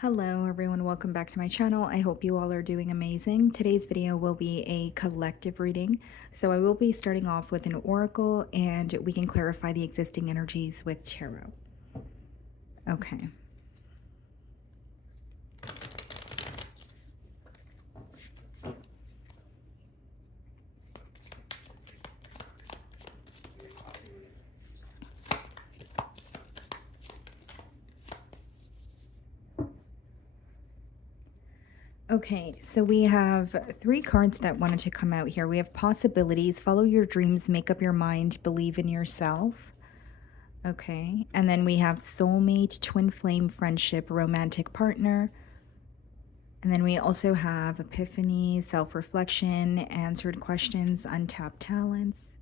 Hello everyone, welcome back to my channel. I hope you all are doing amazing. Today's video will be a collective reading. So I will be starting off with an oracle and we can clarify the existing energies with tarot. Okay. Okay, so we have three cards that wanted to come out here. We have possibilities, follow your dreams, make up your mind, believe in yourself. Okay, and then we have soulmate, twin flame, friendship, romantic partner. And then we also have epiphany, self-reflection, answered questions, untapped talents.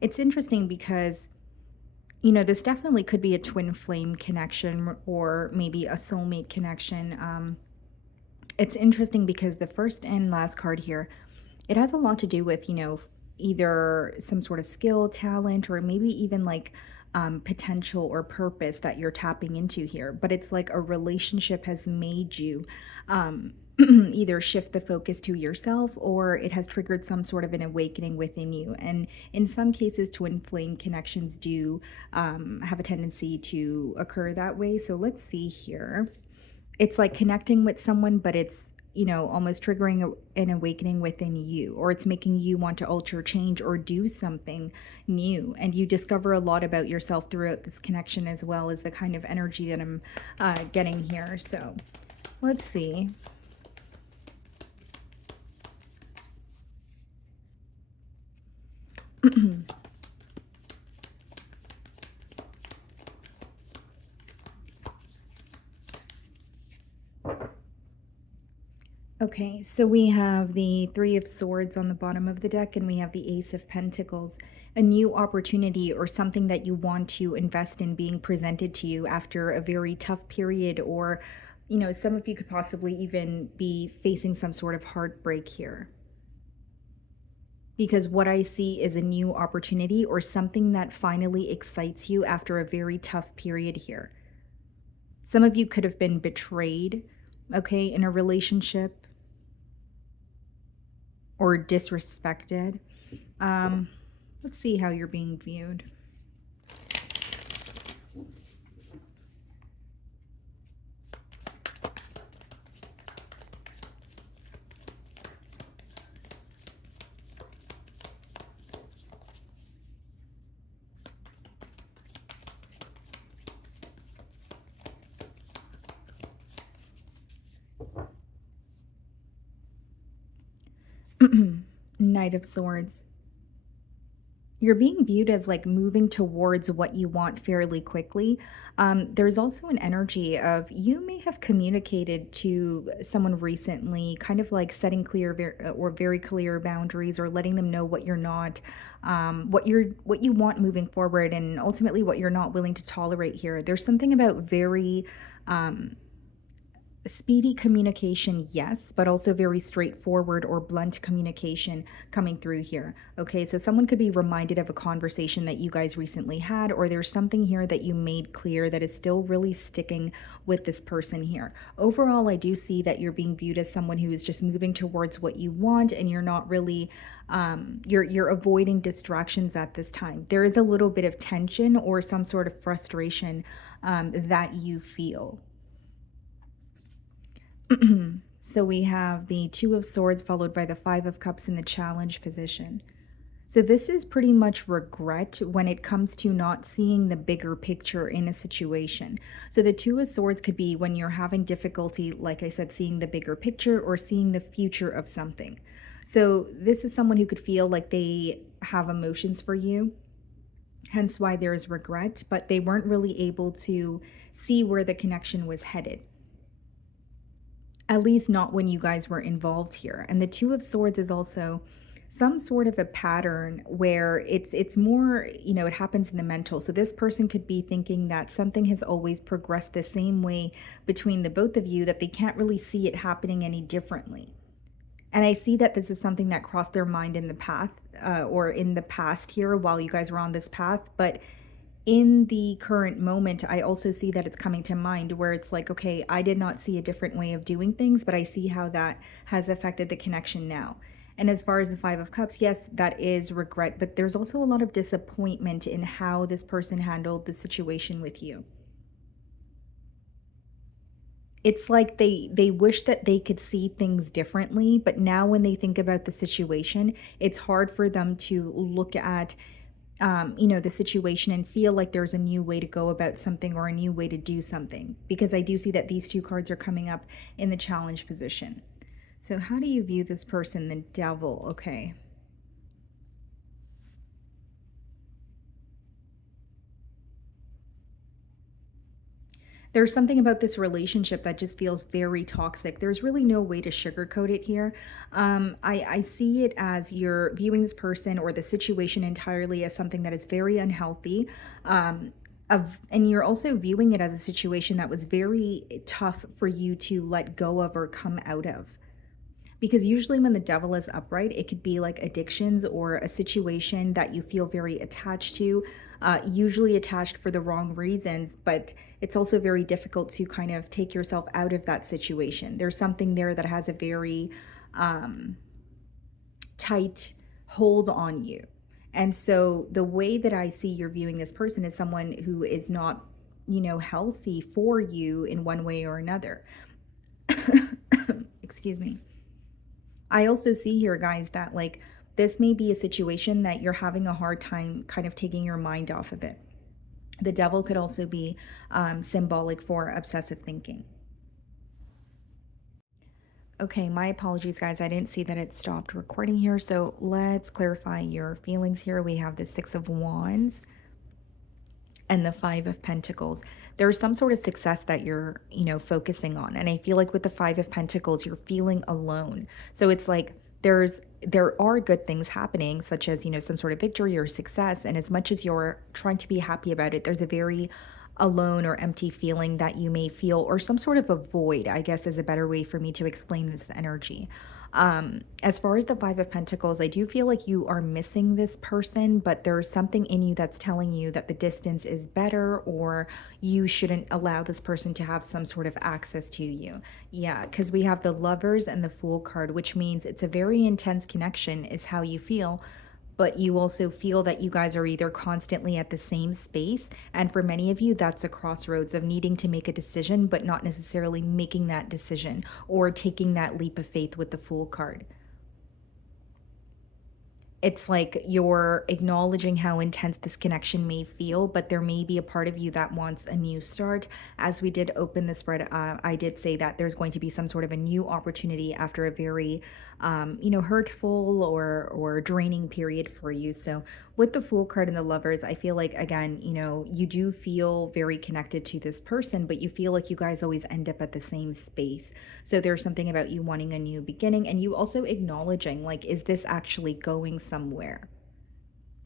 It's interesting because this definitely could be a twin flame connection or maybe a soulmate connection. It's interesting because the first and last card here, it has a lot to do with, either some sort of skill, talent, or maybe even like potential or purpose that you're tapping into here. But it's like a relationship has made you either shift the focus to yourself, or it has triggered some sort of an awakening within you. And in some cases, twin flame connections do have a tendency to occur that way. So let's see here. It's like connecting with someone, but it's almost triggering an awakening within you, or it's making you want to alter, change, or do something new. And you discover a lot about yourself throughout this connection, as well as the kind of energy that I'm getting here. So let's see. Okay, so we have the Three of Swords on the bottom of the deck, and we have the Ace of Pentacles. A new opportunity or something that you want to invest in being presented to you after a very tough period, or, some of you could possibly even be facing some sort of heartbreak here. Because what I see is a new opportunity or something that finally excites you after a very tough period here. Some of you could have been betrayed, okay, in a relationship, or disrespected. Let's see how you're being viewed. Knight of Swords. You're being viewed as like moving towards what you want fairly quickly. There's also an energy of you may have communicated to someone recently, kind of like setting clear or very clear boundaries, or letting them know what you're not, what you want moving forward, and ultimately what you're not willing to tolerate here. There's something about very speedy communication, yes, but also very straightforward or blunt communication coming through here. Okay, so someone could be reminded of a conversation that you guys recently had, or there's something here that you made clear that is still really sticking with this person here. Overall, I do see that you're being viewed as someone who is just moving towards what you want, and you're not really you're avoiding distractions at this time. There is a little bit of tension or some sort of frustration that you feel. So we have the Two of Swords followed by the Five of Cups in the challenge position. So this is pretty much regret when it comes to not seeing the bigger picture in a situation. So the Two of Swords could be when you're having difficulty, like I said, seeing the bigger picture or seeing the future of something. So this is someone who could feel like they have emotions for you, hence why there is regret, but they weren't really able to see where the connection was headed. At least not when you guys were involved here. And the Two of Swords is also some sort of a pattern where it's more, it happens in the mental. So this person could be thinking that something has always progressed the same way between the both of you, that they can't really see it happening any differently. And I see that this is something that crossed their mind in the path, or in the past here while you guys were on this path. But in the current moment, I also see that it's coming to mind where it's like, okay, I did not see a different way of doing things, but I see how that has affected the connection now. And as far as the Five of Cups, yes, that is regret, but there's also a lot of disappointment in how this person handled the situation with you. It's like they wish that they could see things differently, but now when they think about the situation, it's hard for them to look at the situation and feel like there's a new way to go about something or a new way to do something. Because I do see that these two cards are coming up in the challenge position. So, how do you view this person, the devil? Okay. There's something about this relationship that just feels very toxic. There's really no way to sugarcoat it here. I see it as you're viewing this person or the situation entirely as something that is very unhealthy. And you're also viewing it as a situation that was very tough for you to let go of or come out of. Because usually when the devil is upright, it could be like addictions or a situation that you feel very attached to, usually attached for the wrong reasons, but it's also very difficult to kind of take yourself out of that situation. There's something there that has a very um, tight hold on you. And so the way that I see you're viewing this person is someone who is not, healthy for you in one way or another. Excuse me. I also see here, guys, that like this may be a situation that you're having a hard time kind of taking your mind off of it. The devil could also be symbolic for obsessive thinking. Okay, my apologies, guys. I didn't see that it stopped recording here. So let's clarify your feelings here. We have the Six of Wands and the Five of Pentacles. There's some sort of success that you're, focusing on. And I feel like with the Five of Pentacles, you're feeling alone. So it's like there are good things happening, such as, some sort of victory or success. And as much as you're trying to be happy about it, there's a very alone or empty feeling that you may feel, or some sort of a void, I guess is a better way for me to explain this energy. As far as the Five of Pentacles, I do feel like you are missing this person, but there's something in you that's telling you that the distance is better, or you shouldn't allow this person to have some sort of access to you. Yeah, because we have the Lovers and the Fool card, which means it's a very intense connection, is how you feel, but you also feel that you guys are either constantly at the same space. And for many of you, that's a crossroads of needing to make a decision, but not necessarily making that decision or taking that leap of faith with the Fool card. It's like you're acknowledging how intense this connection may feel, but there may be a part of you that wants a new start. As we did open the spread, I did say that there's going to be some sort of a new opportunity after a very, hurtful or draining period for you. So with the Fool card and the Lovers, I feel like, again, you do feel very connected to this person, but you feel like you guys always end up at the same space. So there's something about you wanting a new beginning, and you also acknowledging, like, is this actually going somewhere?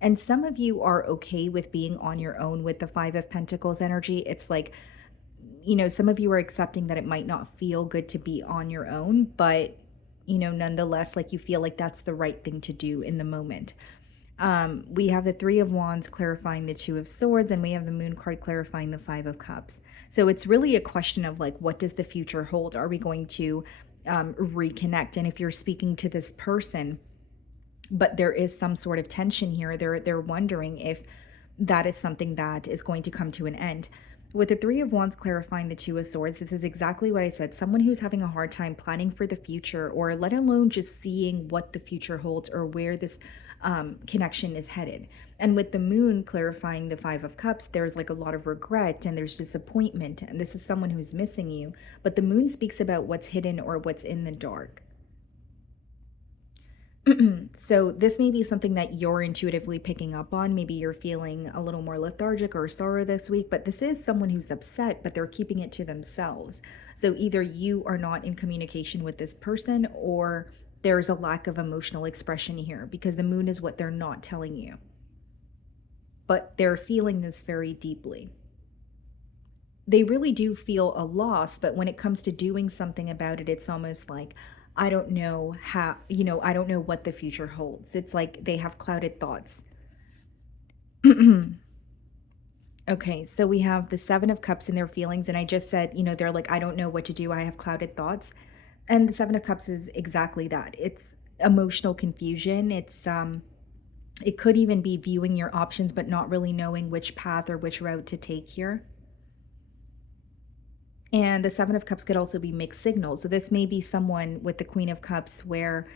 And some of you are okay with being on your own with the Five of Pentacles energy. It's like, some of you are accepting that it might not feel good to be on your own, but, nonetheless, like you feel like that's the right thing to do in the moment. We have the Three of Wands clarifying the Two of Swords, and we have the Moon card clarifying the Five of Cups. So it's really a question of like, what does the future hold? Are we going to reconnect? And if you're speaking to this person, but there is some sort of tension here, they're wondering if that is something that is going to come to an end. With the Three of Wands clarifying the Two of Swords, this is exactly what I said. Someone who's having a hard time planning for the future, or let alone just seeing what the future holds or where this connection is headed. And with the Moon clarifying the Five of Cups, there's like a lot of regret and there's disappointment. And this is someone who's missing you. But the Moon speaks about what's hidden or what's in the dark. So this may be something that you're intuitively picking up on. Maybe you're feeling a little more lethargic or sorrow this week, but this is someone who's upset, but they're keeping it to themselves. So either you are not in communication with this person, or there's a lack of emotional expression here, because the Moon is what they're not telling you. But they're feeling this very deeply. They really do feel a loss, but when it comes to doing something about it, it's almost like, I don't know how, I don't know what the future holds. It's like they have clouded thoughts. Okay, so we have the Seven of Cups in their feelings, and I just said, they're like, I don't know what to do. I have clouded thoughts. And the Seven of Cups is exactly that. It's emotional confusion. It could even be viewing your options, but not really knowing which path or which route to take here. And the Seven of Cups could also be mixed signals. So this may be someone with the Queen of Cups where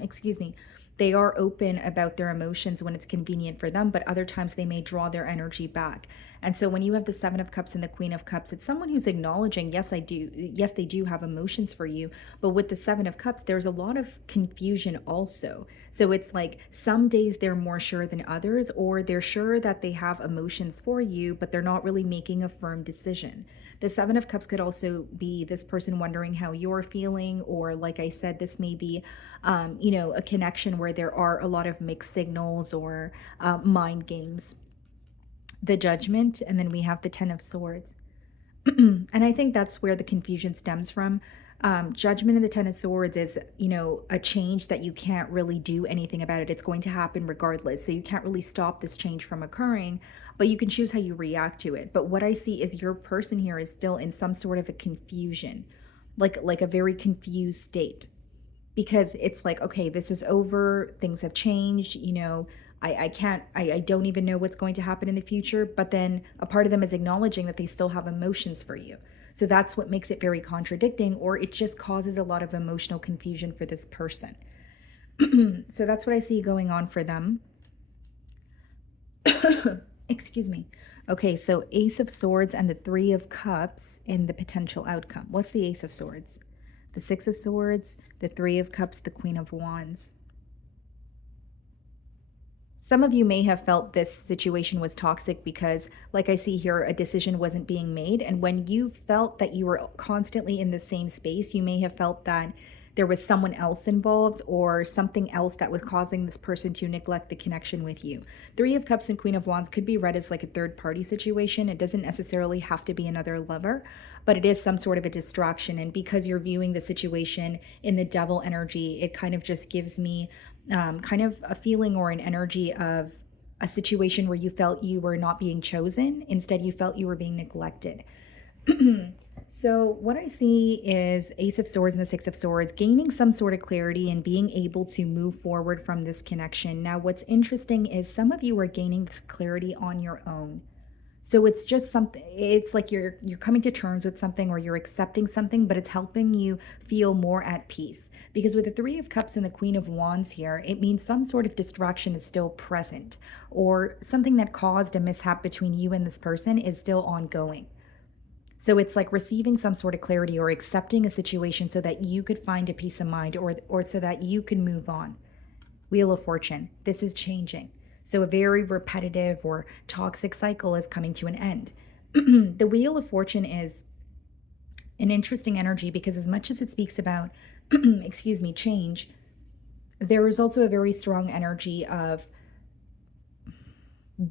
excuse me, they are open about their emotions when it's convenient for them, but other times they may draw their energy back. And so when you have the Seven of Cups and the Queen of Cups, it's someone who's acknowledging, yes, I do. Yes, they do have emotions for you. But with the Seven of Cups, there's a lot of confusion also. So it's like some days they're more sure than others, or they're sure that they have emotions for you, but they're not really making a firm decision. The Seven of Cups could also be this person wondering how you're feeling, or like I said, this may be, a connection where there are a lot of mixed signals or mind games. The Judgment, and then we have the Ten of Swords. And I think that's where the confusion stems from. Judgment and the Ten of Swords is, a change that you can't really do anything about it. It's going to happen regardless. So you can't really stop this change from occurring, but you can choose how you react to it. But what I see is your person here is still in some sort of a confusion, like a very confused state, because it's like, okay, this is over, things have changed, I can't, I don't even know what's going to happen in the future. But then a part of them is acknowledging that they still have emotions for you. So that's what makes it very contradicting, or it just causes a lot of emotional confusion for this person. So that's what I see going on for them. Excuse me. Okay, so Ace of Swords and the Three of Cups in the potential outcome. What's the Ace of Swords? The Six of Swords, the Three of Cups, the Queen of Wands. Some of you may have felt this situation was toxic because, like I see here, a decision wasn't being made. And when you felt that you were constantly in the same space, you may have felt that there was someone else involved or something else that was causing this person to neglect the connection with you. Three of Cups and Queen of Wands could be read as like a third party situation. It doesn't necessarily have to be another lover, but it is some sort of a distraction. And because you're viewing the situation in the devil energy, it kind of just gives me kind of a feeling or an energy of a situation where you felt you were not being chosen. Instead, you felt you were being neglected. So what I see is Ace of Swords and the Six of Swords, gaining some sort of clarity and being able to move forward from this connection. Now, what's interesting is some of you are gaining this clarity on your own. So it's just something, it's like you're coming to terms with something, or you're accepting something, but it's helping you feel more at peace. Because with the Three of Cups and the Queen of Wands here, it means some sort of distraction is still present, or something that caused a mishap between you and this person is still ongoing. So it's like receiving some sort of clarity or accepting a situation so that you could find a peace of mind, or so that you can move on. Wheel of Fortune, this is changing. So a very repetitive or toxic cycle is coming to an end. The Wheel of Fortune is an interesting energy because as much as it speaks about, excuse me, change, there is also a very strong energy of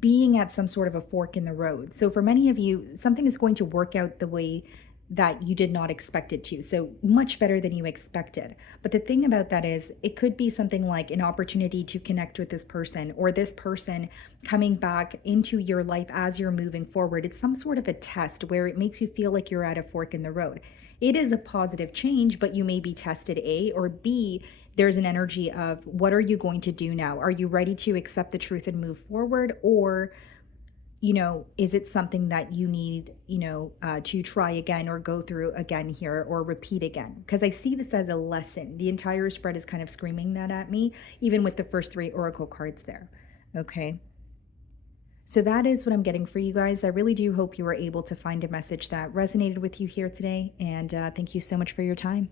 being at some sort of a fork in the road. So for many of you, something is going to work out the way that you did not expect it to. So much better than you expected. But the thing about that is it could be something like an opportunity to connect with this person, or this person coming back into your life as you're moving forward. It's some sort of a test where it makes you feel like you're at a fork in the road. It is a positive change, but you may be tested, A, or B, there's an energy of what are you going to do now? Are you ready to accept the truth and move forward? Or, is it something that you need, to try again or go through again here or repeat again? Because I see this as a lesson. The entire spread is kind of screaming that at me, even with the first three oracle cards there. Okay. So that is what I'm getting for you guys. I really do hope you were able to find a message that resonated with you here today. And thank you so much for your time.